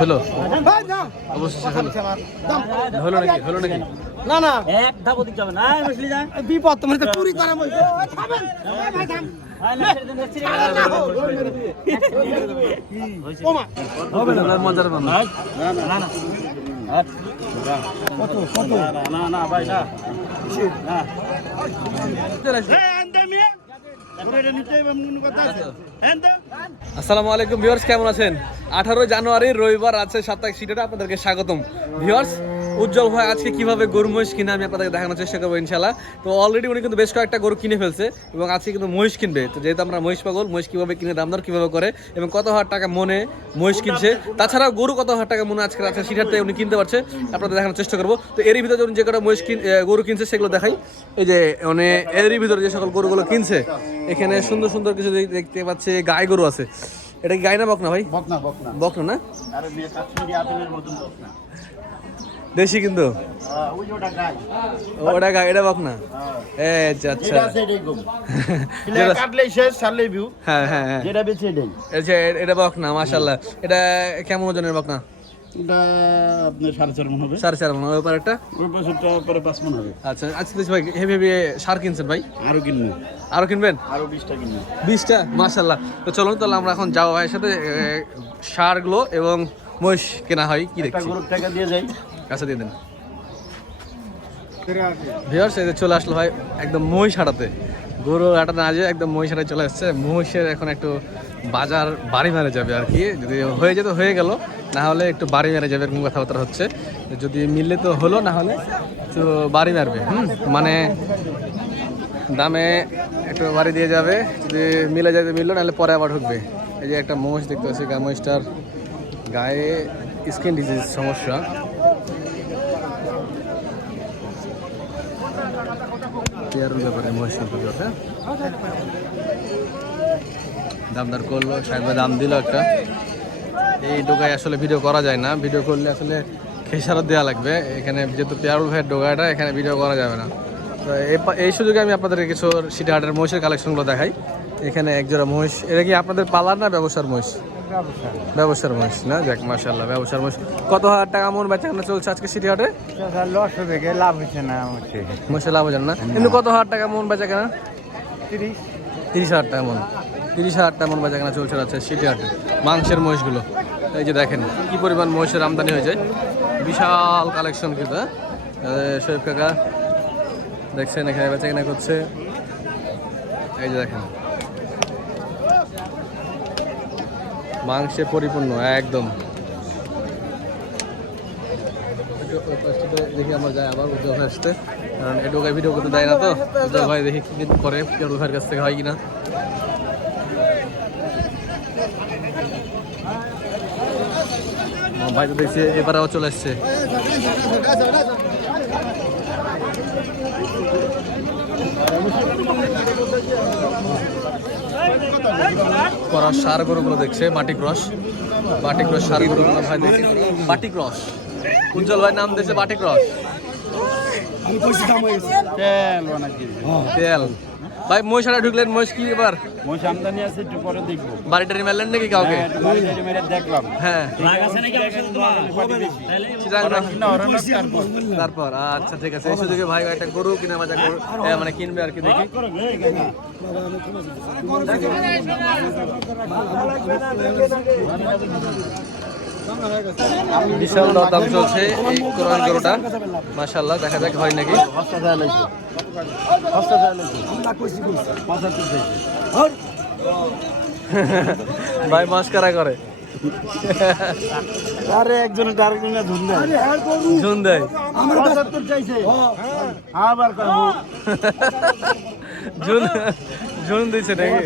হলো অবশ্যই হলো নাকি না না এক ধাপ দিতে হবে না মুসলি যা বিপদ তোমার তো চুরি করা বলছে মজার মানুষ না ভাই না আসসালামু আলাইকুম ভিউয়ার্স, কেমন আছেন? 18 জানুয়ারি রবিবার আছে সাপ্তাহিক সিটেটা আপনাদেরকে স্বাগতম। ভিউয়ার্স, উজ্জ্বল ভাই আজকে কিভাবে গরু মহিষ কিনে আমি আপনাদেরকে দেখানোর চেষ্টা করবো ইনশাল্লাহ। তো অলরেডি উনি কিন্তু বেশ কয়েকটা গরু কিনে ফেলছে এবং আজকে কিন্তু মহিষ কিনবে। তো যেহেতু আমরা মহিষ পাগল, মহিষ কীভাবে কিনে দাম দর কীভাবে করে এবং কত হাজার টাকা মনে মহিষ কিনছে, তাছাড়াও গরু কত হাজার টাকা মনে আজকে আছে সিটাতে উনি কিনতে পারছে, আপনাদের দেখানোর চেষ্টা করবো। তো এরই ভিতরে উনি যে কটা মহিষ গরু কিনছে সেগুলো দেখাই। এই যে মানে এরই ভিতরে যে সকল গরুগুলো কিনছে, এখানে সুন্দর সুন্দর কিছু দেখতে পাচ্ছে। গাই গরু আছে, এটা কি গাই না বকনা ভাই? বকনা না, দেশি কিন্তু ওটা গাই, এটা বকনা। আচ্ছা আচ্ছা, এটা বকনা মাশাআল্লাহ। এটা কেমন ওজনের বকনা? সাড়ে চার মন হবে। ওই পারেরটা? আচ্ছা আচ্ছা ভাই, হেভি হেভি সার কিনছেন ভাই? আরো কিনবেন? 20টা মাশাআল্লাহ। তো চলুন তাহলে আমরা এখন যাবো ভাইয়ের সাথে, সারগুলো এবং মহিষ কেনা হয় কি দেখছি। আচ্ছা দিয়ে দেন। ভিউয়ার্স, এই যে চলে আসলো ভাই একদম মহিষ হাটাতে। গরু হাটা না যে একদম মহিষ হাটায় চলে আসছে। মহিষের এখন একটু বাজার বাড়ি মেরে যাবে আর কি, যদি হয়ে যেত হয়ে গেল, না হলে একটু বাড়ি মেরে যাবে এরকম কথাবার্তা হচ্ছে। যদি মিললে তো হলো, না হলে তো বাড়ি মারবে। মানে দামে একটু বাড়ি দিয়ে যাবে, যদি মিলে যাবে মিললো, নাহলে পরে আবার ঢুকবে। এই যে একটা মহিষ দেখতে পাচ্ছি, মহিষটার গায়ে স্কিন ডিজিজ সমস্যা। ব্যাপারে মহিষ দাম দর করলো, সাহেব দাম দিল একটা। এই ডোকায় আসলে ভিডিও করা যায় না, ভিডিও করলে আসলে খেসারত দেওয়া লাগবে। এখানে যেহেতু পেয়ারুল ভাইয়ের ডোকাটা, এখানে ভিডিও করা যাবে না। তো এই সুযোগে আমি আপনাদেরকে কিছু সিটিহাটের মহিষের কালেকশনগুলো দেখাই। এখানে একজোড়া মহিষ, এটা কি আপনাদের পালার না ব্যবসার মহিষ? ব্যবসার মহিষ না, যাক মাশাআল্লাহ ব্যবসার মহিষ। কত হাজার টাকা মন বেচাকেনা চলছে আজকে সিটিহাটে? লস হবে, লাভ হচ্ছে না মহিষে লাভ হচ্ছে না। কিন্তু কত হাজার টাকা মন বেচাকেনা? 30,000 টাকা মন। 30,000 টাকা মন বেচাকেনা চলছে আছে সিটিহাটে মাংসের মহিষগুলো। এই যে দেখেন কি পরিমাণ মহিষের আমদানি হয়ে যায়, বিশাল কালেকশন কিন্তু। শরীফ কাকা দেখছেন এখানে বেচাকেনা করছে। এই যে দেখেন মাংসে পরিপূর্ণ একদম। দেখি আমরা যাই আবার উজ্জ্বল ভাই আসতে, কারণ এটুকু ভিডিও করতে দেয় না। তো উজ্জ্বল ভাই দেখি কি করে, পেয়ারুল ভাইয়ের কাছ থেকে হয় কিনা। ভাই তো দেখছি এবারে আবার চলে আসছে। করা সার গরুগুলো দেখছে, বাটি ক্রস সার গরুগুলো ভাই দেখছে। বাটি ক্রস, উজ্জ্বল ভাই নাম দিয়েছে বাটি ক্রস। তেল ভাই মহিষাটা ঢুকলেন, মহিষ কি এবার মহিষ আমদানি আছে, একটু পরে দেখবো। বাড়িটারি মারলেন নাকি কাউকে? দেখলাম, হ্যাঁ তারপর তারপর আচ্ছা ঠিক আছে। এই সুযোগে ভাই একটা গরু কিনে বাজা মানে কিনবে আর কি। দেখি বিশাল দাম চলছে এই কোরআন গরুটা মাশাআল্লাহ। দেখা যাক হয় নাকি। ভাই মাস্কারা করে, আরে একজনের আরেকজনের ঝুন দেয়। আবার ঝুন দিচ্ছে নাকি?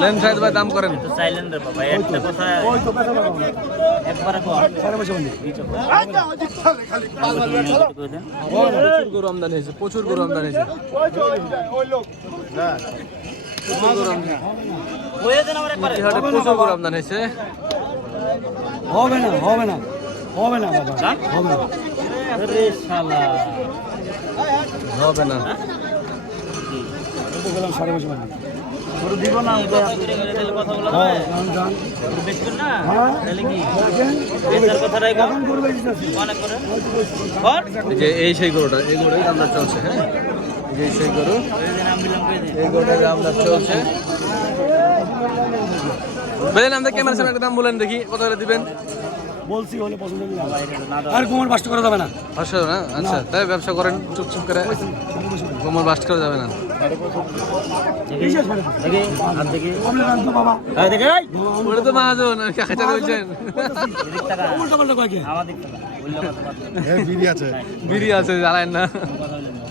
লেন সাহেব ভাই দাম করেন। প্রচুর গরু আমদানি হয়েছে, প্রচুর গরু আমদানি হয়েছে। প্রচুর গরু আমদানি হয়েছে। হবে না হবে না হবে না বাবা হবে না আরে শালা হবে না। তো গেলাম 5.5 মানে গরু দিব না কথা বলা হ্যাঁ হবে জান গরু বেচবেন না হ্যাঁ তাহলে কি দেখেন বেচার কথাটাই কম এখন করবে দিতেছি অনেক করে বল এই যে এই সেই গরুটা, এই গরুটাই দামটা চলছে। হ্যাঁ, এই যে সেই গরু, নাম দিলাম কই দে এই গরুটার দামটা চলছে। বলেন আমাদের ক্যামেরার সামনে একটা দাম বলেন দেখি, কত করে দিবেন? বলছি হলে পছন্দ দিলাম না দাও আর কুমার বাস্ট করা যাবে না 500 না? আচ্ছা, তাই ব্যবসা করেন চুপচুপ করে, কোমর বাস্ট করা যাবে না। কিসের সাড়ে দেখি হাত দেখি আপনি জানতো বাবা এই দেখি এই ওটা তো মাহাজন, কাছে বলছেন। এদিক টাকা উল্টা পাল্টা কয় কে আমার দিক টাকা বললে কথা বাদ বিড়ি আছে বিড়ি আছে, জ্বালায়েন না। কথা হইলো না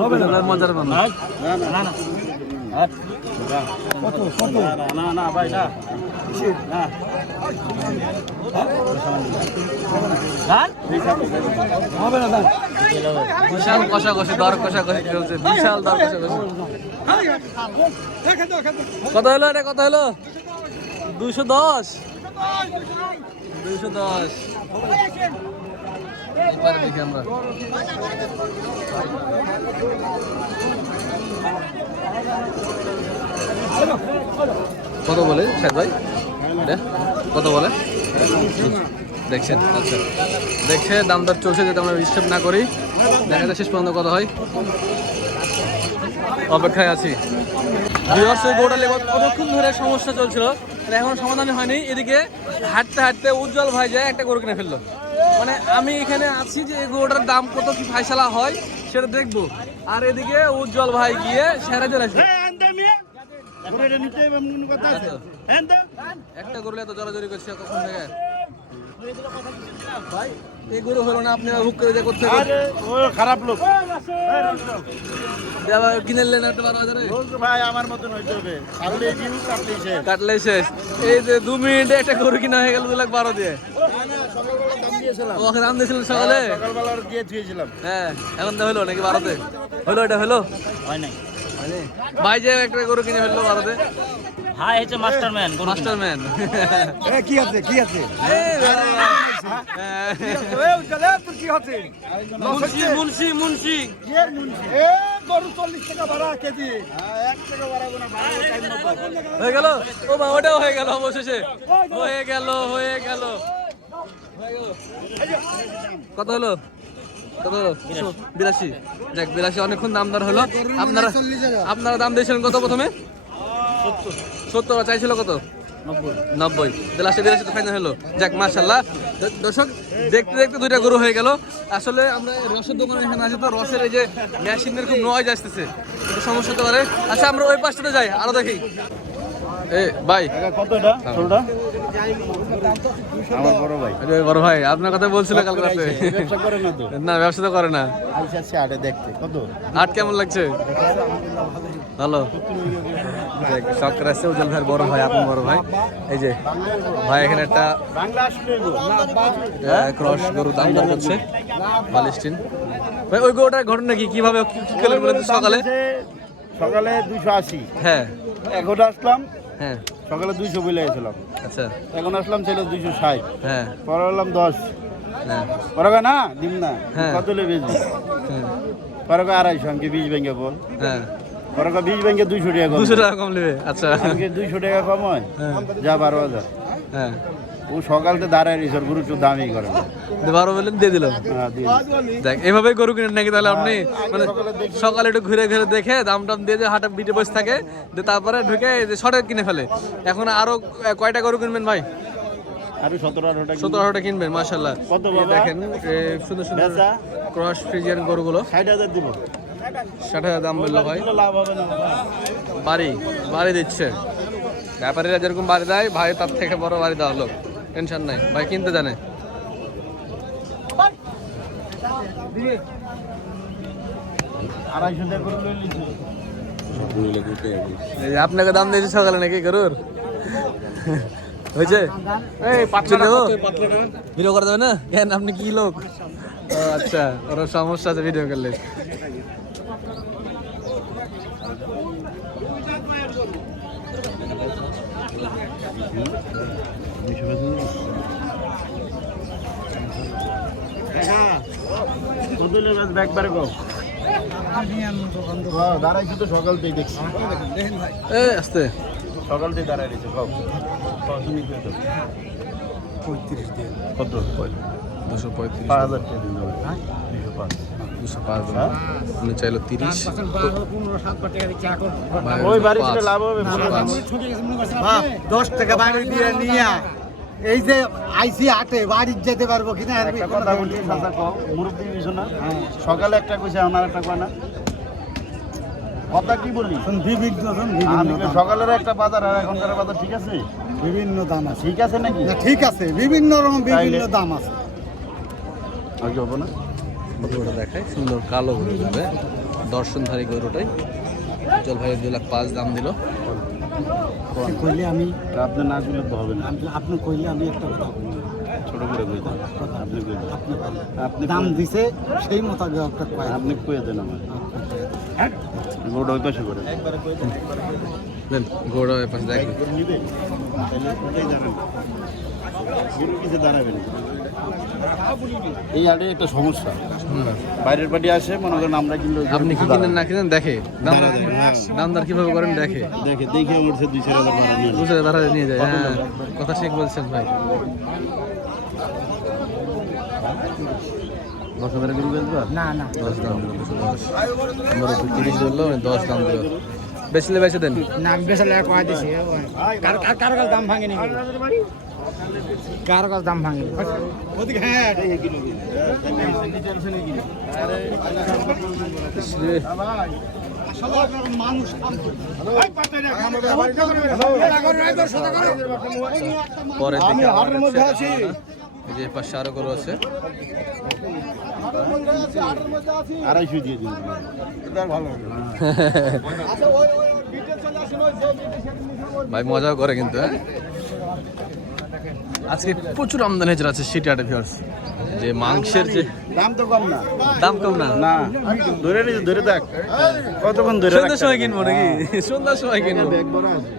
হবে না আমরা মজার মানুষ। না না না হাত কত কত না না ভাই না কিসের না গান হবে না দান বিশাল কষাকষি, দর কষাকষি চলছে, বিশাল দর কষাকষি। কত হলো এটা, কত হলো? 210, 210। এবার দেখি আমরা। কত বলে শেখ ভাই এটা? কত বলে দেখছেন? আচ্ছা, দেখছে দাম দর চলছে, যাতে আমরা ডিস্টার্ব না করি। দেখা যায় শেষ পর্যন্ত কত হয়, অপেক্ষায় আছি। ভিউয়ার্স, ওই গোটা লেবার কতক্ষণ ধরে সমস্যা চলছিল, এখন সমাধান হয়নি। এদিকে হাঁটতে হাঁটতে উজ্জ্বল ভাই যায় একটা গরু কিনে ফেললো। মানে আমি এখানে আছি যে এই গরুটার দাম কত কি ফাইসালা হয় সেটা দেখবো, আর এদিকে উজ্জ্বল ভাই গিয়ে সেরা চলে আসবে। একটা গরু এত জড়াজড়ি করছে কখন থেকে ভাই? এই গরু হলো না, আপনি হুক করে যে করতে খারাপ লোক কিনেলেন একটা 12,000-এ? ভাই আমার মতন হইতে হবে কাটলে দিউ কাটলে শেষ কাটলে শেষ। এই যে 2 মিনিটে একটা গরু কিনা হয়ে গেল 2,12,000 দিয়ে। দাম দিয়েছিলাম ওকে দাম দিয়েছিলেন সকালে? সকালবেলা দিয়ে দিয়েছিলাম হ্যাঁ, এখন তো হলো নাকি 12-তে? হলো, এটা হলো হয় নাই ভাই যে একটা গরু কিনে ফেললো 12-তে। হাই হচ্ছে মাস্টারম্যান মাস্টারম্যান। কি আছে কি আছে তোর কি আছে মুন্সি মুন্সি মুন্সি এ গরু 40 টাকা ভাড়া কেজি 1 টাকা বাড়াবো না টাইম মতো হয়ে গেল। ও মা, ওটাও হয়ে গেল অবশেষে, হয়ে গেল হয়ে গেল। কত হলো, কত হলো? 82। যাক, 82 অনেকক্ষণ দাম দর হলো। আপনারা দাম দিয়েছিলেন কত প্রথমে? 70। চাইছিল কত? 90। লাস্টে 82 ফাইনাল হলো। যাক, মাশাআল্লাহ। দর্শক, দেখতে দেখতে দুইটা গরু হয়ে গেল। আসলে আমরা রসের দোকানে এখানে আছি, তো রসের এই যে মেশিনের খুব নয়েজ আসতেছে, একটু সমস্যা হতে পারে। আচ্ছা, আমরা ওই পাশটাতে যাই, আরো দেখি। এ ভাই, কত এটা ছোটটা আমার বড় ভাই আরে বড় ভাই, আপনার কথা বলছিল কালকে রাতে। ব্যবসা করে না তো না, ব্যবসা তো করে না। আইসাছে আড়ে দেখতে কত আট কেমন লাগছে? ভালো। শখ রাখছে উজ্জ্বল ভাইয়ের বড় ভাই, আপন বড় ভাই। এই যে ভাই এখানে একটা বাংলা আসলে ক্রস গরু দাম দর করছে, বালিস্টিন। ভাই, ওই গরুটার ঘটনা কি, কিভাবে কি করলেন বলেন তো সকালে? সকালে 280 হ্যাঁ এখন আসলাম হ্যাঁ, সকালে 200 বলে গেছিলাম আচ্ছা, এখন আসলাম ছিল 260 হ্যাঁ পরে হলাম 10 হ্যাঁ পরে না দিন না হ্যাঁ। কত লে বেচবি হ্যাঁ, পরে 250 আমাকে 20 ব্যাংকে বল হ্যাঁ। পরে 20 ব্যাংকে 200 টাকা কম 200 টাকা কম নেবে? আচ্ছা, আমাকে 200 টাকা কম হয় হ্যাঁ যা 12,000 হ্যাঁ। ও সকালতে দাঁড়ায় রিসর গরু চো দামই করে না। 12 বললেন, দিয়ে দিলাম। হ্যাঁ, দিয়ে দিছি। দেখ, এভাবে গরু কিনেন নাকি তাহলে আপনি? মানে সকালে একটু ঘুরে ঘুরে দেখে দাম টাম দিয়ে যে হাটে বিটে বসে থাকে, দিয়ে তারপরে ঢুকে শর্টে কিনে ফেলে। এখন আরো কয়টা গরু কিনবেন ভাই? আরো 17-18 টাকা 17-18টা কিনবেন, মাশাআল্লাহ। কত এই বাবা? দেখেন সুন্দর সুন্দর বেচা? ক্রস ফ্রিজিয়ান গরুগুলো। 60,000 দিব 60,000 দাম বললো ভাই। দিলে লাভ হবে না বাবা। বাড়ি দিচ্ছে ব্যাপারীরা, যেরকম বাড়ি দেয় ভাই তার থেকে বড় বাড়ি দেওয়া হলো। টেনশন নাই, ভাই কিনতে জানে। 250 টাকা করে লই লিছি এই যে আপনাকে দাম দিয়েছে সকালে নাকি গরুর? হয়েছে? এই পাতলা ভিডিও করা যাবে না কেন? আপনি কি লোক? ও আচ্ছা, ওর সমস্যা আছে ভিডিও করলে। একবারে কও দাঁড়াইছি তো সকাল থেকে দেখছি এ আস্তে সকাল থেকে দাঁড়াই রয়েছে কও তুমি কত 35 দিয়ে কত 235 5000 টাকা দিন যাবে হ্যাঁ 205 উনি চাইলো 30 ওই বাড়ি ছিল লাভ হবে 10 টাকা বাড়ি দিয়ে নিয়ে এই যে আইসি হাটে বাড়ি যেতে পারবো কিনা একটা কথা বলি চাচা কও মুরব্বি বিছো না সকালে একটা কইছে আমার একটা কয় না কথা কি বলি আমি কই সকালের একটা বাজার আর এখনকার বাজার ঠিক আছে বিভিন্ন দাম আছে ঠিক আছে নাকি ঠিক আছে বিভিন্ন রকম বিভিন্ন দাম আছে আগে হবে না গরুটা দেখায় সুন্দর কালো গরু হবে দর্শনধারী গরুটাই উজ্জ্বল ভাই 2,05,000 দাম দিল কইলে আমি আপনি না করলে তো হবে না আপনি কইলে আমি একটা কথা বলি ছোট করে কই দেন আপনি কই দেন আপনি দাম দিছে সেই মোতাবেক একটা কয় আপনি কইয়া দেন আমার হ্যাঁ গোটা ওই পাশে করে দেন গরুটা ওই পাশে দেখেন নিবে তাহলে কোথায় যাবেন গরু কিছু দাঁড়াবেন এই আড়ে একটা সমস্যা বাইরের পার্টি আসে মনে করেন আমরা কিন্তু আপনি কি কিনেন না কিনেন দেখে দামদার কিভাবে করেন দেখে দেখে দেখে আমার সে 2-4 হাজার টাকা নিয়ে বুঝে দাঁড়া নিয়ে যায় হ্যাঁ কথা ঠিক বলছেন ভাই 10,000 গরু বেচবা না না 10 দাম দিল 210 আমার উপর 30 দিল 10 দাম দিল বেচলে বেচে দেন না আমি বেশি কয় দিছি কার কার দাম ভাঙেনি কার কার দাম ভাঙেনি ওদিকে হ্যাঁ পরে দেখে এই যে পাশে আরো গরু আছে 250 দিয়ে দিন এটা ভালো ভাই মজাও করে কিন্তু হ্যাঁ আজকে প্রচুর আমদানি হয়েছে আছে সিটিহাটে ভিউয়ার্স যে মাংসের যে দাম তো কম না দাম কম না না ধরে থাক কতক্ষণ ধরে সন্ধ্যার সময় কিনবো নাকি সন্ধ্যার সময় কিনবো ব্যাগ ভরা আছে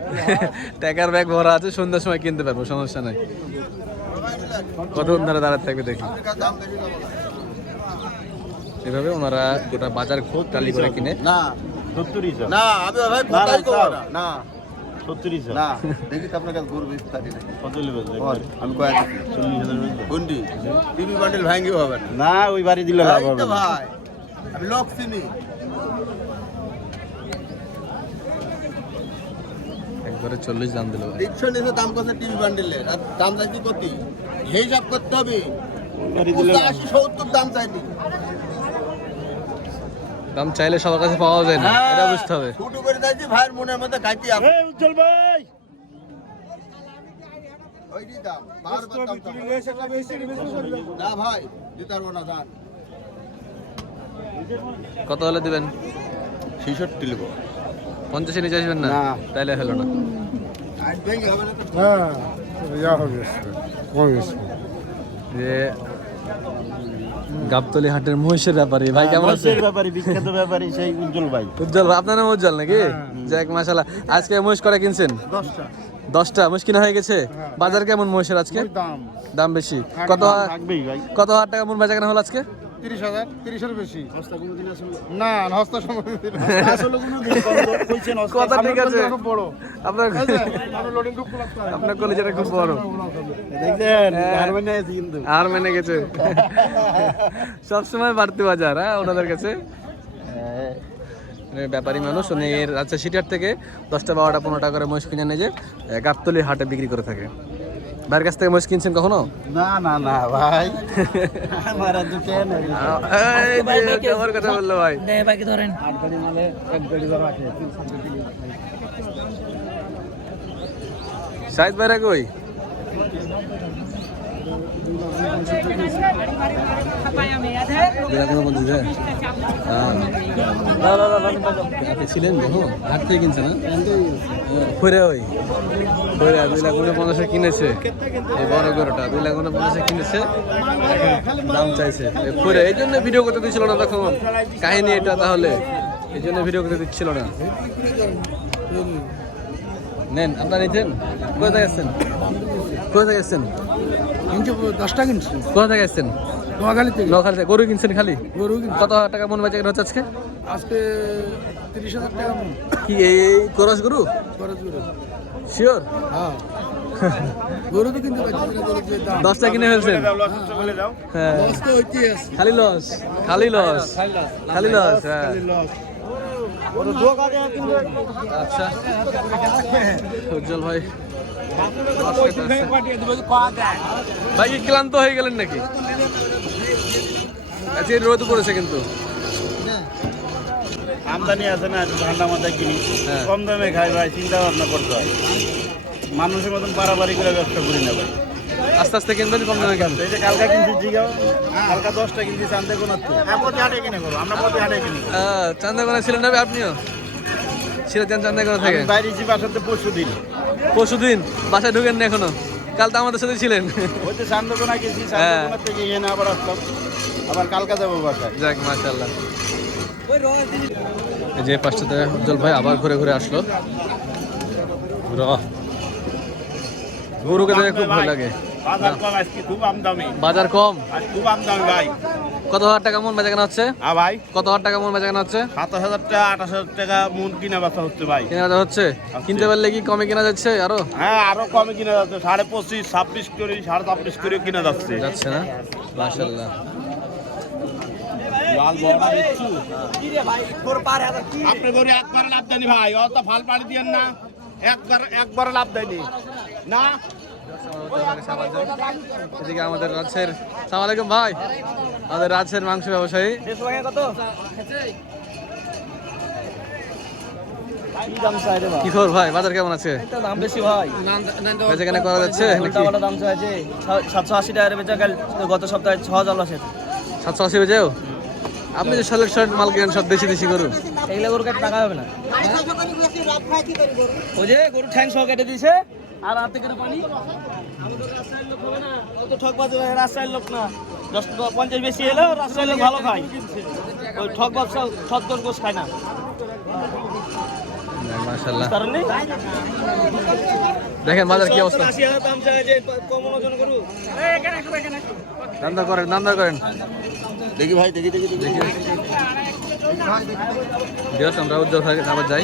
টাকার ব্যাগ ভরা আছে সন্ধ্যার সময় কিনতে পারবো সমস্যা নাই কতক্ষণ ধরে দাঁড়াতে থাকবে দেখি এভাবে ওনারা গোটা বাজার খুব টালি করে কিনে না 70 না আমি ভাই কোথায় করব না না 70 না দেখি তো আপনার কাছে গরু বেচতে পারি না কত লেবে আমি কয় 40,000 গুন্ডি টিভি বান্ডেল ভাঙিও হবে না না ওই বাড়ি দিলে লাভ হবে তো না ভাই আমি লোক চিনি একবারে 40 দাম দিল ভাই রিক্সা নিতে দাম কত টিভি বান্ডেলের আর দাম চাইছি কত হিসাব করতে হবে বাড়ি দিলে 80-70 দাম চাইনি দাম চাইলে সবার কাছে পাওয়া যায় না এটা বুঝতে হবে ছোট করে চাইছি ভাইয়ের মনের মধ্যে খাইতে হবে এই উজ্জ্বল ভাই ওইটি দাম বারবার দাম না ভাই দিতে পারবো না জান কত হলে দিবেন 66 লিখো 50 এর নিচে আসবেন না না। তাইলে হলো না আজ ভেঙে হবে না তো হ্যাঁ ইয়া হবে যে গাবতলি হাটের মহিষের ব্যাপারে ভাই কেমন আছে মহিষের ব্যাপারে বিখ্যাত ব্যাপারে সেই উজ্জ্বল ভাই উজ্জ্বল ভাই, আপনার নাম উজ্জ্বল নাকি যাক মাশাআল্লাহ আজকে মহিষ করা কিনছেন 10টা মহিষ কিনা হয়ে গেছে বাজার কেমন মহিষের আজকে দাম বেশি কত থাকবেই ভাই কত হাজার টাকা মন বেচা কেনা হলো আজকে 30,000 30-এর বেশি হস্তা কোনোদিন আসলে না হস্তা সময় আসলে কোনোদিন কইছেন কথা ঠিক আছে খুব বড় আপনার আমি লোডিং খুব করতে আপনার কলেজটা খুব বড় দেখছেন হারমোনিয়াম আছে কিন্তু আর মেনে গেছে সবসময় বাড়তি বাজার হ্যাঁ ওনাদের কাছে ব্যাপারী মানুষ উনি এর আচ্ছা সিটার থেকে 10টা 12টা 15টা করে মহিষ কিনে নিয়ে যে গাবতলি হাটে বিক্রি করে থাকে ভাইয়ের কাছ থেকে মহিষ কিনছেন কখনো না না না ভাই আমার তো কেন এই যে কেমন কথা বললো ভাই বাকি ধরেন 8 গাড়ি মালে 1 গাড়ি ধরা আছে সাইদ ভাইরা কই আপনি ছিলেন যখন হাট থেকে কিনছে না ফিরে ওই ফিরে 2,49,000 কিনেছে এই বড় গরুটা 2,49,000 কিনেছে দাম চাইছে ফিরে এই জন্য ভিডিও করতে দিচ্ছিল না তখন কাহিনী এটা তাহলে এই জন্য ভিডিও করতে দিচ্ছিল না নেন আপনার নিতেন কোথা থেকে এসছেন কোথা থেকে এসছেন 10টা কিনছি কোথা থেকে এসছেন নোয়াখালী থেকে নোয়াখালী থেকে গরু কিনছেন খালি? গরু কত টাকা মন বেচা কেনা হচ্ছে আজকে? আজকে 30,000 টাকা মন কি এই ক্রস গরু? খরচ গরু। শিওর? হ্যাঁ গরু তো কিনতে পারছি না, গরুর যে দাম 10টা কিনে ফেলছেন? হ্যাঁ, লস তো হইতে আছে। খালি লস, খালি লস, খালি লস। হ্যাঁ, আচ্ছা উজ্জ্বল ভাই ভাই কি ক্লান্ত হয়ে গেলেন নাকি? আজকে রোদ পড়েছে কিন্তু। আমদানি আছে না, একটু ঠান্ডা মাথায় কিনি, হ্যাঁ। কম দামে খাই ভাই, চিন্তা ভাবনা করতে হয়। মানুষের মতন পারাপারি করে ব্যবসা করি না ভাই। আস্তে আস্তে কিনবেন, কম দামে কিনবেন। এই যে কালকা কিনছি জিগাও, কালকা 10টা কিনছি চান্দে কোনার তো। প্রতি হাটে কিনে করবো, আমরা প্রতি হাটে কিনি। চান্দাকোনা ছিলেন না আপনিও? ছিলেন চান্দাকোনা থেকে? আমি বাইরে যে বাসাতে পরশুদিন, পরশুদিন বাসায় ঢুকেন না এখনো? কাল তো আমাদের সাথে ছিলেন। ওই যে চান্দকোনা গেছি, চান্দকোনা থেকে এনে আবার আসলাম, আবার কালকা যাবো বাসায়। যাক মাশাআল্লাহ। এই যে পাঁচটাতে উজ্জ্বল ভাই আবার ঘুরে ঘুরে আসলো। গরুকে দেখে খুব ভয় লাগে। বাজার কম আজকে, খুব আমদামি, বাজার কম? আজ খুব আমদামি ভাই। কত হাজার টাকা মন বেচা কেনা হচ্ছে? ভাই কত হাজার টাকা মন বেচা কেনা হচ্ছে? 27,000 টাকা 28,000 টাকা মন কিনা বেচা হচ্ছে ভাই। কেনা বেচা হচ্ছে? কিনতে পারলে কি কমে কেনা যাচ্ছে আরো? হ্যাঁ, আরো কমে কিনা যাচ্ছে, 25,500, 26 করে, 26.5 করে কিনা যাচ্ছে। যাচ্ছে না? মাশাআল্লাহ। লাল বড়া দিচ্ছু আপনি গরু একবার লাভ দেয়নি ভাই, অত ফাল পাড়ি দিয়েন না, একবার লাভ দেয়নি না। এদিকে আমাদের রাজশাহীর, সালাম আলাইকুম ভাই, আমাদের রাজশাহীর মাংস ব্যবসায়ী। কি খবর ভাই, বাজার কেমন আছে? দাম বেশি ভাই, বেচা কেনা করা যাচ্ছে নাকি? দাম চাইছে 780 টাকা বেচা গেল, গত সপ্তাহে 6,000 আছে। 780 বেচেও? আপনি যে সিলেকশন মাল কিনেন সব দেশি দেশি গরু, এগুলো গরু কেটে টাকা হবে না। ওই যে গরু ঠ্যাং সহ কেটে দিয়েছে, আর হাতে করে পানি। আমাদের রাজশাহীর লোক হবে না, ও তো ঠকবাজ, রাজশাহীর লোক না। 10-50 বেশি এলেও রাজশাহীর লোক ভালো খায়, ওই ঠকবাজ ঠকদর গোস খায় না। মাশাআল্লাহ। কারণ নেই, দেখেন বাজার কি অবস্থা। 80,000 দাম চাই যে কম ওজন গরু। দাম দর করেন, দাম দর করেন। দেখি ভাই, দেখি দেখি দেখি দিবস আমরা উজ্জ্বল ভাই আবার যাই।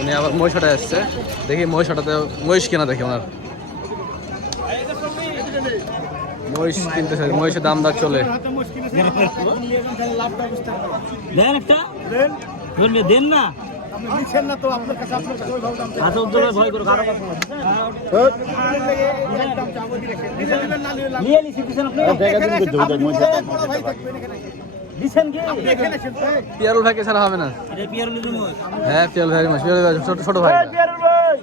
উনি আবার মহিষাটায় আসছে, দেখি মহিষাটাতে মহিষ কেনা দেখি ওনার। মহিষ কিনতেছে, মহিষের দাম দর চলে। দেন একটা, দেন না। আচ্ছা, উজ্জ্বল ভয় করো, কারো কাছে নিয়ে নিছি, দিছেন আপনি? দিছেন কি? পিয়ারুল ভাইকে ছাড়া হবে না। এটা পিয়ারুলের মহিষ। হ্যাঁ পিয়ারুল ভাই, পিয়ারুল ভাই ছোট ভাই। পিয়ারুল ভাই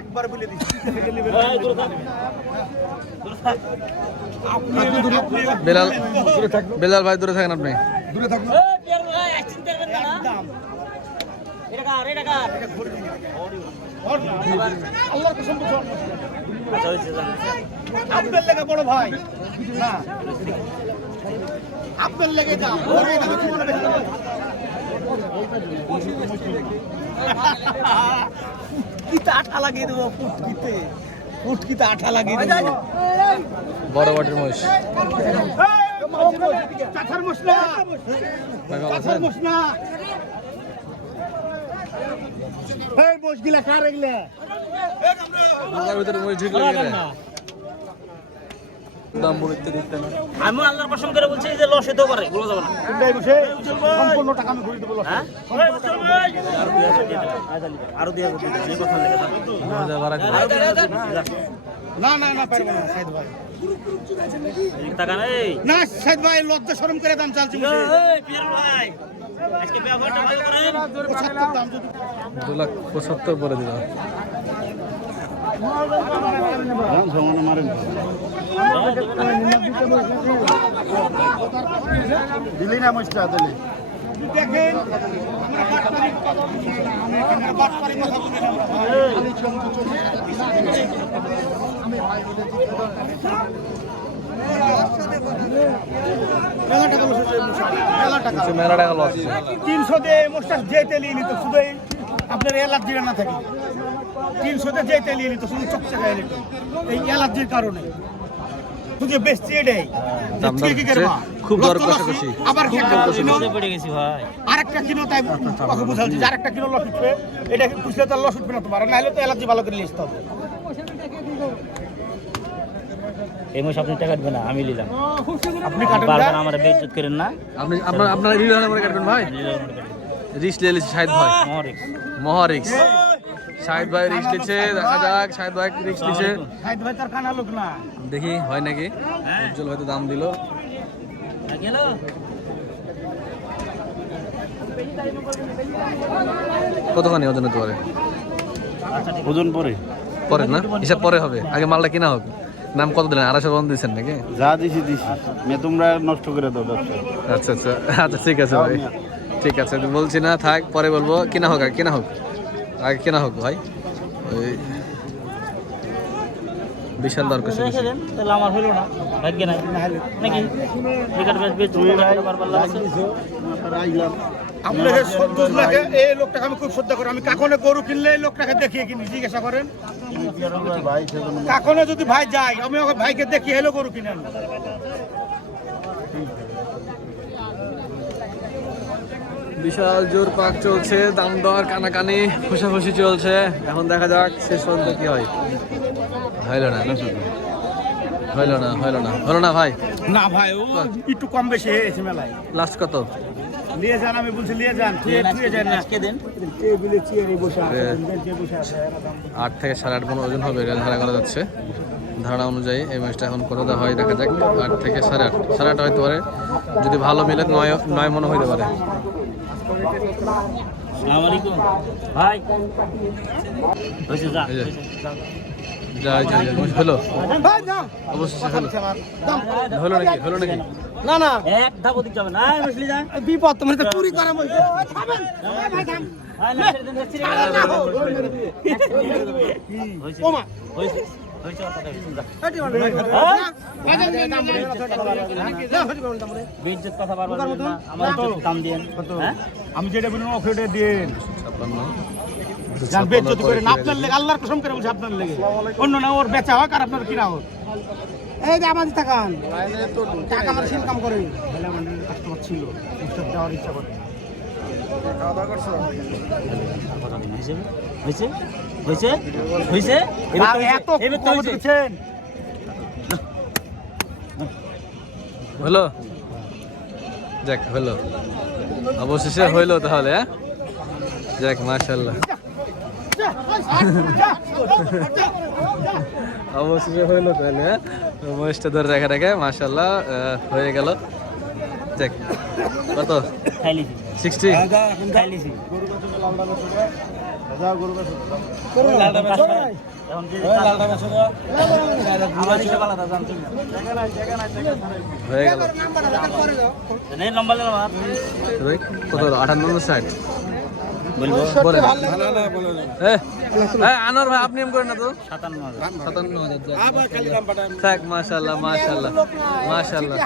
একবার বলে দিচ্ছি ভাই, দূরে থাক, দূরে থাক। বেলাল, বেলাল ভাই দূরে থাকেন আপনি। দূরে থাকুন। এই পিয়ারুল ভাই, চিন্তা করবেন না। এটা কার, এটা কার? আল্লাহর কসম বলছো, আচ্ছা, হয়েছে, জান। আপনার লেগে বড় ভাই না, আপনার লেগে দাম ওরে এটা কি মনে বেশি কিতে আঠা লাগিয়ে দেবো, ফুটকিতে আঠা লাগিয়ে দেবো। বড় বাটির মহিষ। চাচার মশলা, ভাই ভালো চাচার আছেন? মশলা, এই বসগিলা কার এগুলা? দুর্গার ভিতরে মহিষ ঢুকলে গেলে দাম বলতে দিতে না। আমি আল্লাহর কসম করে বলছি যে লস হতেও পারে, বলা যাবে না। কোনটাই বসে সম্পূর্ণ টাকা আমি ঘুরে দেবো। হ্যাঁ, আরো দিয়ে দেবো, এই কথা লেগে থাকে। না না না, পারবো না সাইদ ভাই, এদিকে তাকান, এই না সাইদ ভাই, লজ্জা শরম করে দাম চালছি বসে। এই পিয়ারুল ভাই, আজকে ব্যবহারটা ভালো করেন। 75 দাম যদি 2,75,000 বলে দিলাম। দিলি না মুষ্টা দিলি। দেখেন আমরা বাটপাড়ির কথা বলি না, খালি চমকে চলে মেলা টাকা লস হচ্ছে, মেলা টাকা, মেলা টাকা লস। 300 দিয়ে মোস্টার যে তেলি নিত শুধু এই আপনার অ্যালার্জিটা না থাকে 300-তে যে তেল এলি তো শুধু চকচকা এলি এই অ্যালার্জির কারণে তুই বেশি এটাই দাম দর হচ্ছে, খুব দর কষাকষি। আবার পড়ে গেছি ভাই। আরেকটা কিলো তাই ওকে বুঝাচ্ছি যে আরেকটা কিলো লস উঠবে এটা বুঝলে তো লস উঠবে না তোমার নাহলে তো অ্যালার্জি ভালো করে লিখতে হবে। এই মাস আপনি টাকা দিবেন না, আমি নিলাম। আপনি কাটেন বারবার আমার বেইজ্জত করেন না। আপনি আপনার রিল হলে মনে কাটবেন ভাই। রিস্ক নিয়ে নিয়েছে শাহিদ ভাই, মহারিক্স। শাহিদ ভাই রিস্ক নিচ্ছে, দেখা যাক শাহিদ ভাই রিস্ক নিচ্ছে। সাইদ ভাই তার কানা লোক না দেখি হয় নাকি। উজ্জ্বল হয়তো দাম দিল। গেল কতখানি ওজন হতে পারে? ওজন পরে পরে না, হিসাব পরে হবে, আগে মালটা কিনা হোক। নাম কত দিলেন? 250 বন্ধ দিচ্ছেন নাকি? যা দিছি তোমরা নষ্ট করে দাও ব্যবসা। আচ্ছা আচ্ছা আচ্ছা, ঠিক আছে ভাই, ঠিক আছে, বলছি না থাক, পরে বলবো। কিনা হোক, আগে কিনা হোক, আগে কেনা হোক ভাই। ওই বিশাল দর কষে রেখে দেন, তাহলে আমার হলো না, ভাগ্য নাই নাকি? বেকার বেশ বেশ বারবার লাগছে। আপনাকে সন্তোষ লাগে এই লোকটাকে আমি খুব শ্রদ্ধা করি। আমি কাকনে গরু কিনলে এই লোকটাকে দেখিয়ে কিনি, জিজ্ঞাসা করেন কাকনে যদি ভাই যাই আমি ওকে ভাইকে দেখিয়ে এলো গরু কিনে আনবো। বিশাল জোর পাক চলছে, দাম দর কানাকানি খুশাখুশি চলছে। এখন দেখা যাক শেষ পর্যন্ত কি হয়। হইল না, হইল না, হইল না, হলো না ভাই। না ভাই ও একটু কম বেশি হয়েছে মেলায়। লাস্ট কত? নিয়ে যান, আমি বলছি নিয়ে যান, তুই যান না। আজকে দেন। টেবিলে চেয়ারে বসে আছে, যে বসে আছে 8 থেকে 8.5 মণ ওজন হবে, এটা ধারণা করা যাচ্ছে। ধারণা অনুযায়ী এই মাছটা এখন কত দেওয়া হয় দেখা যাক। 8 থেকে 8.5, 8.5 হইতে পারে, যদি ভালো মিলে 9 মণ হইতে পারে। আসসালামু আলাইকুম ভাই। হয়েছে যা, এই যে। হয়েছে, যাও। যাই যাই যাই, হলো, ভাই যাও অবশ্যই হলো। হলো নাকি, হলো নাকি? না না এক ধাপ দিতে হবে না, মুসলি যা। বিপদ তোমার তো চুরি করা বলছে খাবেন ভাই থাম ভাই না ছেড়ে দেন, ছেড়ে দেন। হয়েছে, ওমা হয়েছে, হয়েছে, কথা হয়েছে, যা। বেইজ্জত কথা বারবার বলবেন না, আমার ইজ্জত দাম দিয়েন। হ্যাঁ? আমি যেটা বলি ওকে ওটা দিন 56 জান বেজ্জতি করে না আপনার লেগে আল্লাহর কসম করে বলছি আপনার লেগে অন্য না ওর বেচা হোক আর আপনার কিনা হোক এই যে আমাদের টাকান টাকা আমার ইনকাম করে তাহলে আমাদের কাস্টমার ছিল ইনস্টার দেওয়ার ইচ্ছা করে হয়েছে, হয়েছে, হয়েছে, এত কম দিচ্ছেন হলো, যাক হলো, অবশেষে হইলো তাহলে। হ্যাঁ, যাক মাশাআল্লাহ, অবশেষে হইলো তাহলে। হ্যাঁ, মহিষটা ধরে রেখে রেখে মাশাআল্লাহ হয়ে গেল। যাক, কত? খাইলিছি, 60? খাইলিছি। এখন যে আমার হিসাব আলাদা, জানতে হয়ে গেল। নেই লম্বা লেন আমার। ভাই, কত হলো? 58, 60 বলবো বলেন। আনোয়ার ভাই, আপনি এম করেন না তো? 57,000। 57,000। থাক, মাশাআল্লাহ, মাশাআল্লাহ, মাশাআল্লাহ।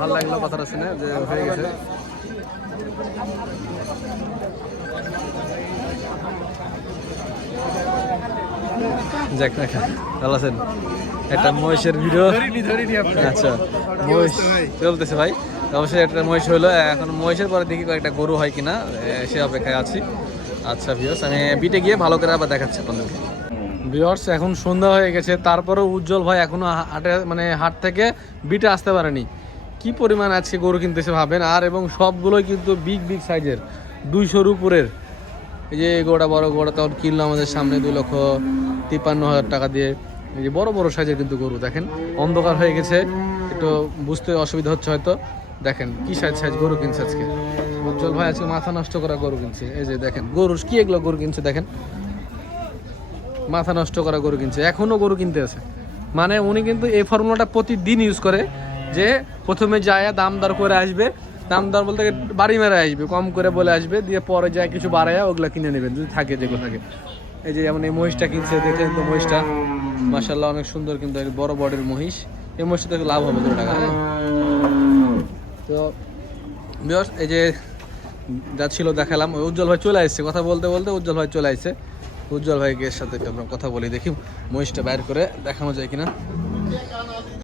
ভালো লাগলো কথাটা শুনে যে হয়ে গেছে। যাক, দেখা ভালো আছেন। একটা মহিষের ভিডিও, আচ্ছা মহিষ চলতেছে ভাই। অবশ্যই একটা মহিষ হইলো, এখন মহিষের পরে দেখি কয়েকটা গরু হয় কিনা, সে অপেক্ষায় আছি। আচ্ছা ভিউয়ার্স, আমি বিটে গিয়ে ভালো করে আবার দেখাচ্ছি আপনাদেরকে। ভিউয়ার্স, এখন সন্ধ্যা হয়ে গেছে, তারপরেও উজ্জ্বল ভাই এখনো হাট থেকে বিটে আসতে পারেনি। কি পরিমাণ আজকে গরু কিনতেছে ভাবেন। আর এবং সবগুলোই কিন্তু বিগ সাইজের, 200-র উপরের। এই যে গোড়া বড় গোড়া তখন কিনলো আমাদের সামনে 2,53,000 টাকা দিয়ে। এই যে বড় সাইজের কিন্তু গরু দেখেন, অন্ধকার হয়ে গেছে, একটু বুঝতে অসুবিধা হচ্ছে হয়তো। দেখেন কি সাইজ গরু কিনছে আজকে উজ্জ্বল ভাই, আজকে মাথা নষ্ট করা গরু কিনছে। এই যে দেখেন গরু কি এগুলো গরু কিনছে, দেখেন মাথা নষ্ট করা গরু কিনছে, এখনো গরু কিনতে আছে। মানে উনি কিন্তু এই ফর্মুলাটা প্রতিদিন ইউজ করে, যে প্রথমে যায় দাম দর করে আসবে, দাম দর বলতে বাড়ি মেরে আসবে, কম করে বলে আসবে, দিয়ে পরে যায় কিছু বাড়ায় ওগুলা কিনে নেবেন যদি থাকে, যেগুলো থাকে। এই যে যেমন এই মহিষটা কিনছে, দেখলেন তো মহিষটা মাশাআল্লাহ অনেক সুন্দর, কিন্তু বড় বডির মহিষ। এই মহিষটা থেকে লাভ হবে 2 টাকা। হ্যাঁ, তো ভিউয়ার্স, এই যে যা ছিল দেখালাম। ওই উজ্জ্বল ভাই চলে আসছে, কথা বলতে বলতে উজ্জ্বল ভাই চলে আসছে। উজ্জ্বল ভাইকে সাথে একটু আমরা কথা বলি, দেখি মহিষটা বাইর করে দেখানো যায় কিনা।